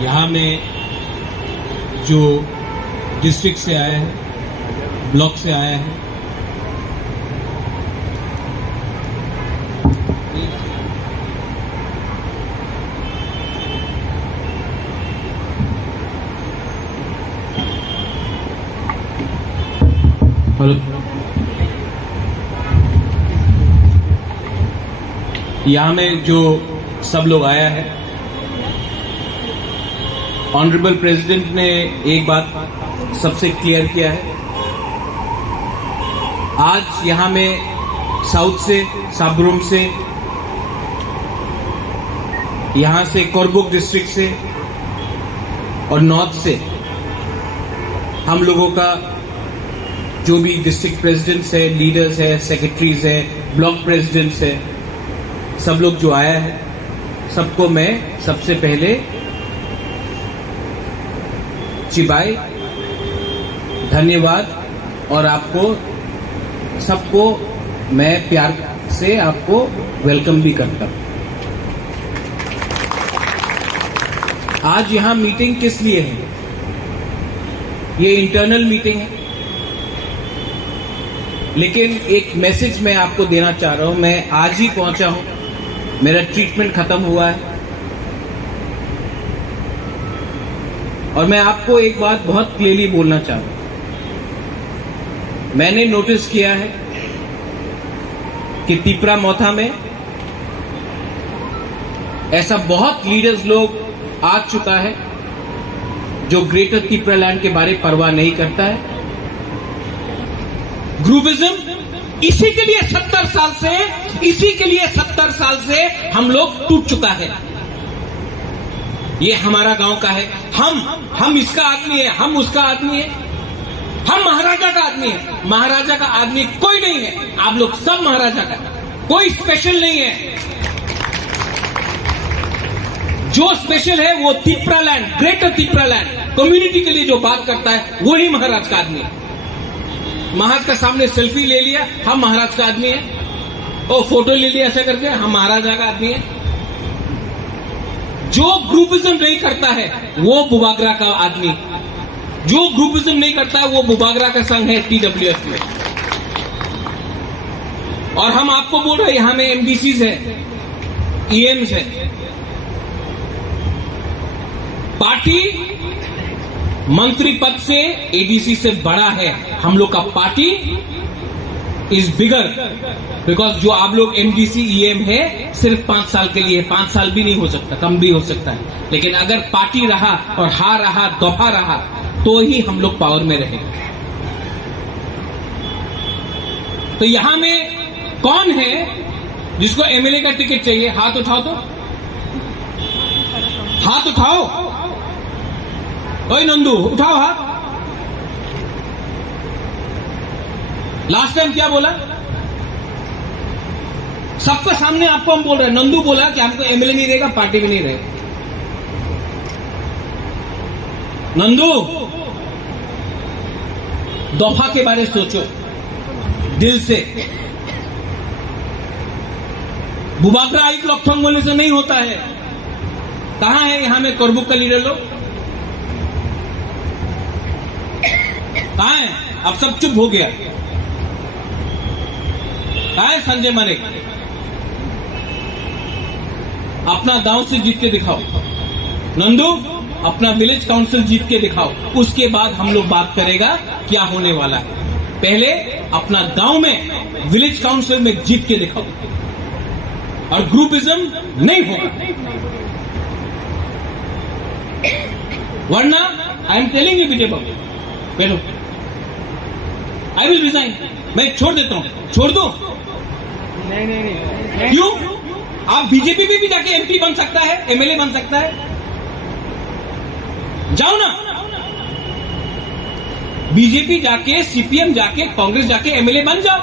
यहाँ में जो डिस्ट्रिक्ट से आया है, ब्लॉक से आया है, यहाँ में जो सब लोग आया है, ऑनरेबल प्रेसिडेंट ने एक बात सबसे क्लियर किया है। आज यहाँ में साउथ से, साबरूम से, यहाँ से कोरबुक डिस्ट्रिक्ट से और नॉर्थ से हम लोगों का जो भी डिस्ट्रिक्ट प्रेसिडेंट्स है, लीडर्स है, सेक्रेटरीज है, ब्लॉक प्रेसिडेंट्स है, सब लोग जो आया है, सबको मैं सबसे पहले चिबाई धन्यवाद और आपको सबको मैं प्यार से आपको वेलकम भी करता हूं। आज यहां मीटिंग किस लिए है? ये इंटरनल मीटिंग है, लेकिन एक मैसेज मैं आपको देना चाह रहा हूं। मैं आज ही पहुंचा हूं, मेरा ट्रीटमेंट खत्म हुआ है और मैं आपको एक बात बहुत क्लियरली बोलना चाह रहा हूं। मैंने नोटिस किया है कि तिपरा मोथा में ऐसा बहुत लीडर्स लोग आ चुका है जो ग्रेटर तिपरा लैंड के बारे में परवाह नहीं करता है। ग्रुपिज्म इसी के लिए 70 साल से हम लोग टूट चुका है। ये हमारा गांव का है, हम इसका आदमी है, हम उसका आदमी है, हम महाराजा का आदमी है। महाराजा का आदमी कोई नहीं है, आप लोग सब महाराजा का, कोई स्पेशल नहीं है। जो स्पेशल है वो Tipra land, greater Tipra land community के लिए जो बात करता है वही महाराज का आदमी है। महाराज का सामने सेल्फी ले लिया, हम महाराज का आदमी है, और फोटो ले लिया ऐसा करके, हम महाराजा का आदमी है। जो ग्रुपिज्म नहीं करता है वो बुबागरा का आदमी, जो ग्रुपिज्म नहीं करता है वो बुबागरा का संघ है TWF में। और हम आपको बोल रहे हैं यहां में MDCs है, EMs है। पार्टी मंत्री पद से, ADC से बड़ा है। हम लोग का पार्टी इज बिगर, बिकॉज जो आप लोग MDC EM है सिर्फ 5 साल के लिए, 5 साल भी नहीं हो सकता, कम भी हो सकता है। लेकिन अगर पार्टी रहा और हार रहा, दफा रहा, तो ही हम लोग पावर में रहेंगे। तो यहां में कौन है जिसको MLA का टिकट चाहिए? हाथ उठाओ तो, हाथ उठाओ। ओए नंदू, उठाओ हाथ। लास्ट टाइम क्या बोला? सबके सामने आपको हम बोल रहे हैं, नंदू बोला कि हमको MLA नहीं रहेगा, पार्टी भी नहीं रहेगा। नंदू, दफा के बारे में सोचो दिल से। बुबागरा एक लॉकथोंग बोलने से नहीं होता है। कहां है यहां में कोरबुक का लीडर लोग? कहां है? अब सब चुप हो गया। कहां है संजय मानेक? अपना गांव से जीत के दिखाओ। नंदू, अपना विलेज काउंसिल जीत के दिखाओ, उसके बाद हम लोग बात करेगा क्या होने वाला है। पहले अपना गांव में विलेज काउंसिल में जीत के दिखाओ, और ग्रुपिज्म नहीं होगा, वरना आई एम टेलिंग यू बेटे, बैठो, आई विल रिजाइन। मैं छोड़ देता हूं। छोड़ दो? नहीं। क्यों? आप बीजेपी में भी जाके MP बन सकता है, MLA बन सकता है। जाओ ना, बीजेपी जाके, CPM जाके, कांग्रेस जाके MLA बन जाओ।